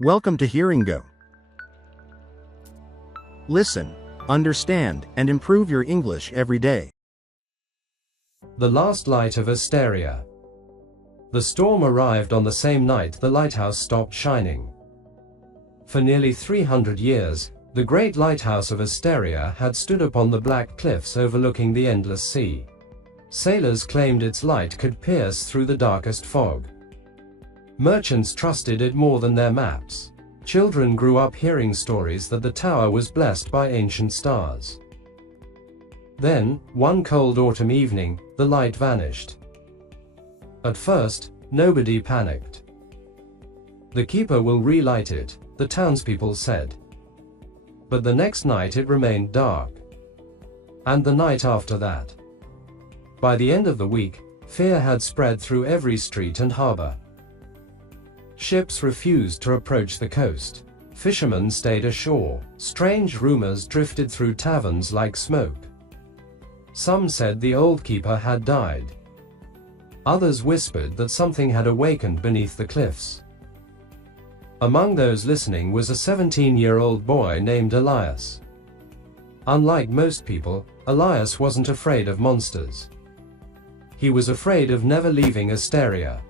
Welcome to Hearingo. Listen, understand, and improve your English every day. The last light of Asteria. The storm arrived on the same night the lighthouse stopped shining. For nearly 300 years, the great lighthouse of Asteria had stood upon the black cliffs overlooking the endless sea. Sailors claimed its light could pierce through the darkest fog. Merchants trusted it more than their maps. Children grew up hearing stories that the tower was blessed by ancient stars. Then, one cold autumn evening, the light vanished. At first, nobody panicked. "The keeper will relight it," the townspeople said. But the next night it remained dark. And the night after that. By the end of the week, fear had spread through every street and harbor. Ships refused to approach the coast. Fishermen stayed ashore. Strange rumors drifted through taverns like smoke. Some said the old keeper had died. Others whispered that something had awakened beneath the cliffs. Among those listening was a 17-year-old boy named Elias. Unlike most people, Elias wasn't afraid of monsters. He was afraid of never leaving Asteria.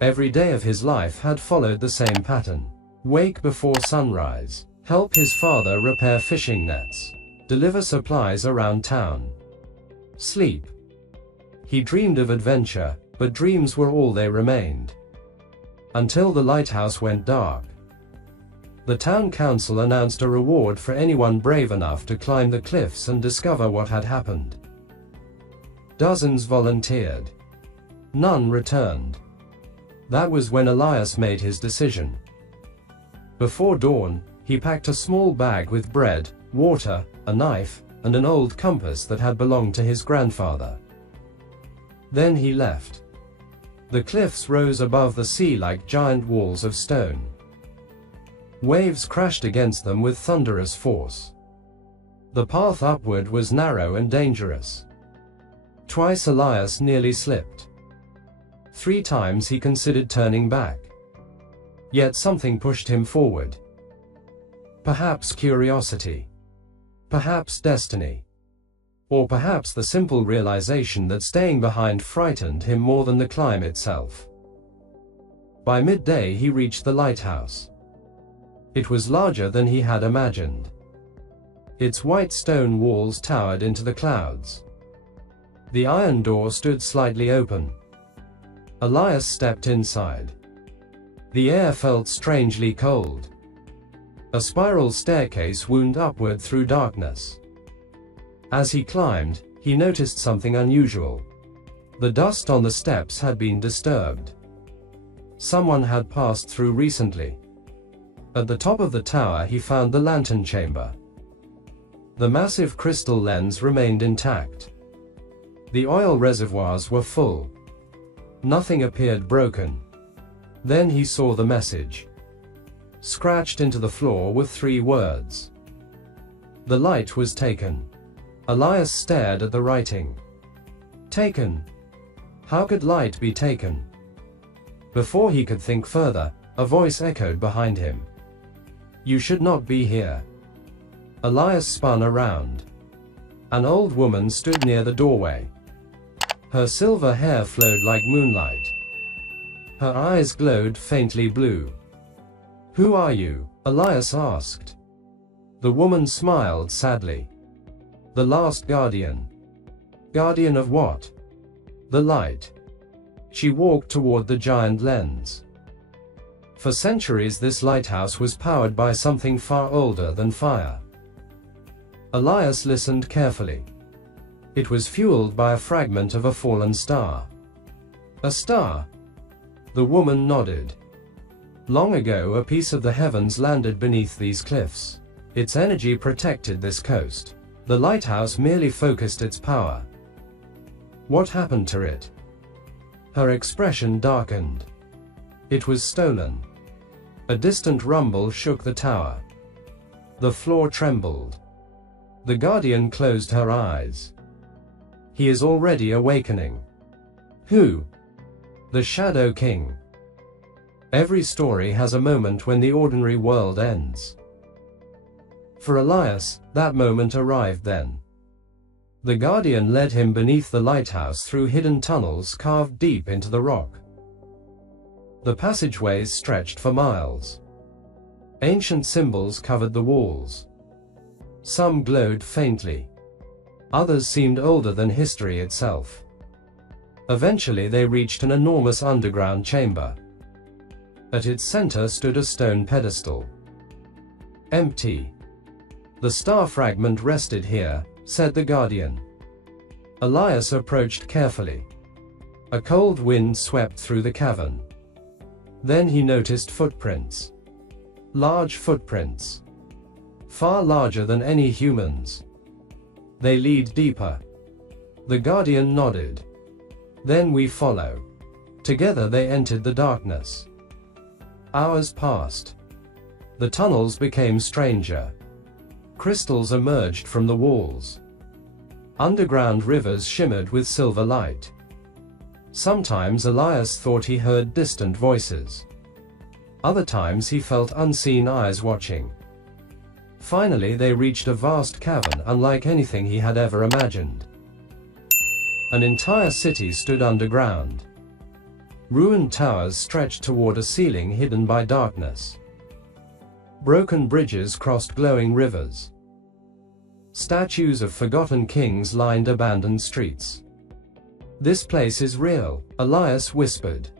Every day of his life had followed the same pattern. Wake before sunrise, help his father repair fishing nets, deliver supplies around town, sleep. He dreamed of adventure, but dreams were all they remained. Until the lighthouse went dark. The town council announced a reward for anyone brave enough to climb the cliffs and discover what had happened. Dozens volunteered. None returned. That was when Elias made his decision. Before dawn, he packed a small bag with bread, water, a knife, and an old compass that had belonged to his grandfather. Then he left. The cliffs rose above the sea like giant walls of stone. Waves crashed against them with thunderous force. The path upward was narrow and dangerous. Twice Elias nearly slipped. 3 times he considered turning back. Yet something pushed him forward. Perhaps curiosity. Perhaps destiny. Or perhaps the simple realization that staying behind frightened him more than the climb itself. By midday he reached the lighthouse. It was larger than he had imagined. Its white stone walls towered into the clouds. The iron door stood slightly open. Elias stepped inside. The air felt strangely cold. A spiral staircase wound upward through darkness. As he climbed, he noticed something unusual. The dust on the steps had been disturbed. Someone had passed through recently. At the top of the tower he found the lantern chamber. The massive crystal lens remained intact. The oil reservoirs were full. Nothing appeared broken. Then he saw the message. Scratched into the floor were 3 words. The light was taken. Elias stared at the writing. Taken? How could light be taken? Before he could think further, a voice echoed behind him. You should not be here. Elias spun around. An old woman stood near the doorway. Her silver hair flowed like moonlight. Her eyes glowed faintly blue. Who are you? Elias asked. The woman smiled sadly. The last guardian. Guardian of what? The light. She walked toward the giant lens. For centuries this lighthouse was powered by something far older than fire. Elias listened carefully. It was fueled by a fragment of a fallen star. A star? The woman nodded. Long ago a piece of the heavens landed beneath these cliffs. Its energy protected this coast. The lighthouse merely focused its power. What happened to it? Her expression darkened. It was stolen. A distant rumble shook the tower. The floor trembled. The guardian closed her eyes. He is already awakening. Who? The Shadow King. Every story has a moment when the ordinary world ends. For Elias, that moment arrived then. The Guardian led him beneath the lighthouse through hidden tunnels carved deep into the rock. The passageways stretched for miles. Ancient symbols covered the walls. Some glowed faintly. Others seemed older than history itself. Eventually they reached an enormous underground chamber. At its center stood a stone pedestal. Empty. The star fragment rested here, said the Guardian. Elias approached carefully. A cold wind swept through the cavern. Then he noticed footprints. Large footprints. Far larger than any humans. They lead deeper. The Guardian nodded. Then we follow. Together they entered the darkness. Hours passed. The tunnels became stranger. Crystals emerged from the walls. Underground rivers shimmered with silver light. Sometimes Elias thought he heard distant voices. Other times he felt unseen eyes watching. Finally they reached a vast cavern unlike anything he had ever imagined. An entire city stood underground. Ruined towers stretched toward a ceiling hidden by darkness. Broken bridges crossed glowing rivers. Statues of forgotten kings lined abandoned streets. This place is real, Elias whispered.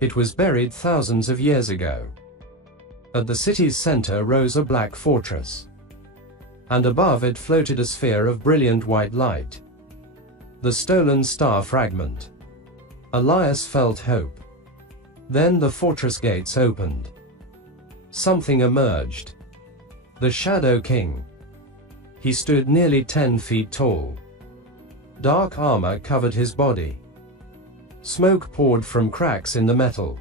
It was buried thousands of years ago. At the city's center rose a black fortress. And above it floated a sphere of brilliant white light. The stolen star fragment. Elias felt hope. Then the fortress gates opened. Something emerged. The Shadow King. He stood nearly 10 feet tall. Dark armor covered his body. Smoke poured from cracks in the metal.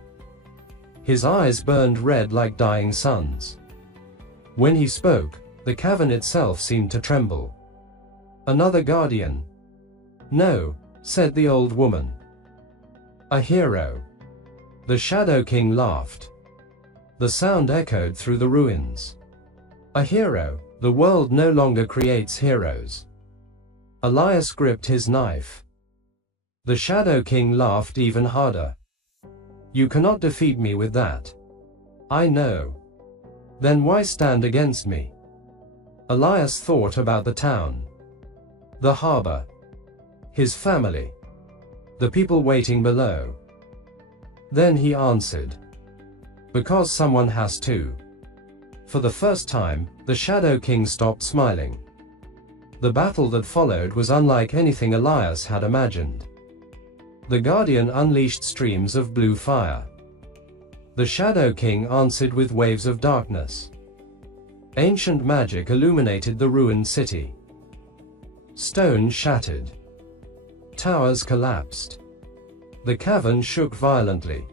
His eyes burned red like dying suns. When he spoke, the cavern itself seemed to tremble. Another Guardian. No, said the old woman. A hero. The Shadow King laughed. The sound echoed through the ruins. A hero. The world no longer creates heroes. Elias gripped his knife. The Shadow King laughed even harder. You cannot defeat me with that. I know. Then why stand against me? Elias thought about the town. The harbor. His family. The people waiting below. Then he answered. Because someone has to. For the first time, the Shadow King stopped smiling. The battle that followed was unlike anything Elias had imagined. The Guardian unleashed streams of blue fire. The Shadow King answered with waves of darkness. Ancient magic illuminated the ruined city. Stone shattered. Towers collapsed. The cavern shook violently.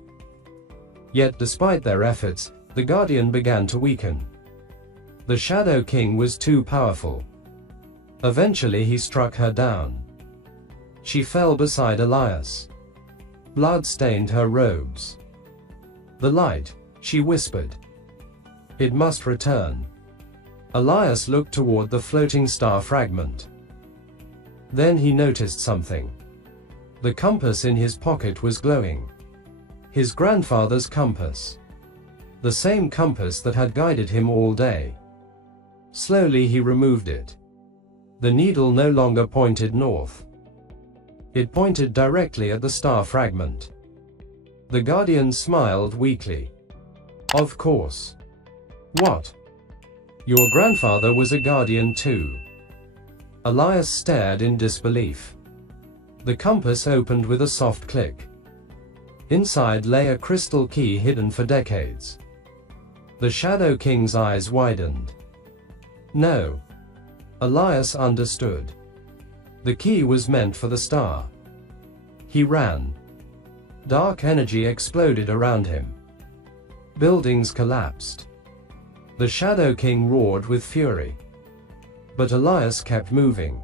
Yet despite their efforts, the Guardian began to weaken. The Shadow King was too powerful. Eventually he struck her down. She fell beside Elias. Blood stained her robes. The light, she whispered. It must return. Elias looked toward the floating star fragment. Then he noticed something. The compass in his pocket was glowing. His grandfather's compass. The same compass that had guided him all day. Slowly he removed it. The needle no longer pointed north. It pointed directly at the star fragment. The Guardian smiled weakly. Of course. What? Your grandfather was a Guardian too. Elias stared in disbelief. The compass opened with a soft click. Inside lay a crystal key hidden for decades. The Shadow King's eyes widened. No. Elias understood. The key was meant for the star. He ran. Dark energy exploded around him. Buildings collapsed. The Shadow King roared with fury. But Elias kept moving.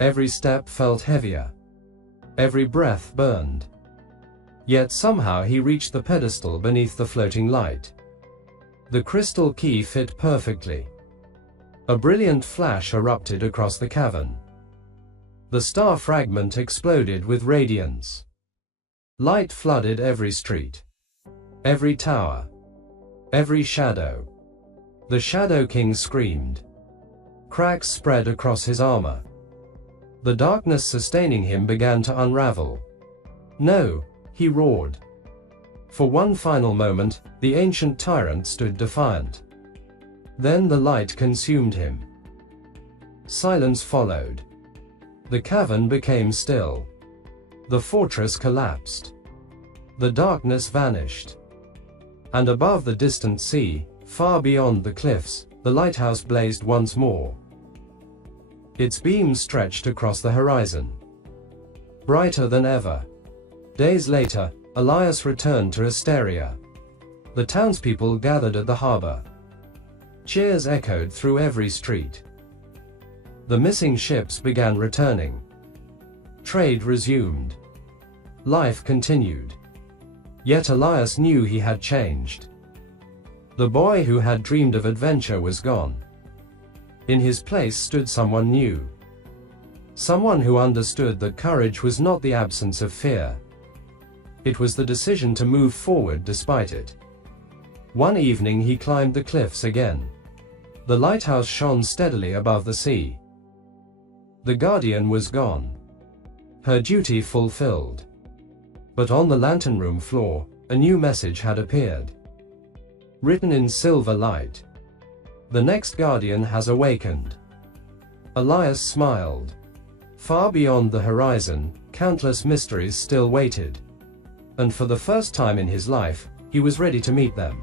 Every step felt heavier. Every breath burned. Yet somehow he reached the pedestal beneath the floating light. The crystal key fit perfectly. A brilliant flash erupted across the cavern. The star fragment exploded with radiance. Light flooded every street, every tower, every shadow. The Shadow King screamed. Cracks spread across his armor. The darkness sustaining him began to unravel. No, he roared. For one final moment, the ancient tyrant stood defiant. Then the light consumed him. Silence followed. The cavern became still. The fortress collapsed. The darkness vanished. And above the distant sea, far beyond the cliffs, the lighthouse blazed once more. Its beams stretched across the horizon. Brighter than ever. Days later, Elias returned to Asteria. The townspeople gathered at the harbor. Cheers echoed through every street. The missing ships began returning. Trade resumed. Life continued. Yet Elias knew he had changed. The boy who had dreamed of adventure was gone. In his place stood someone new. Someone who understood that courage was not the absence of fear. It was the decision to move forward despite it. One evening he climbed the cliffs again. The lighthouse shone steadily above the sea. The guardian was gone. Her duty fulfilled. But on the lantern room floor, a new message had appeared. Written in silver light. The next guardian has awakened. Elias smiled. Far beyond the horizon, countless mysteries still waited. And for the first time in his life, he was ready to meet them.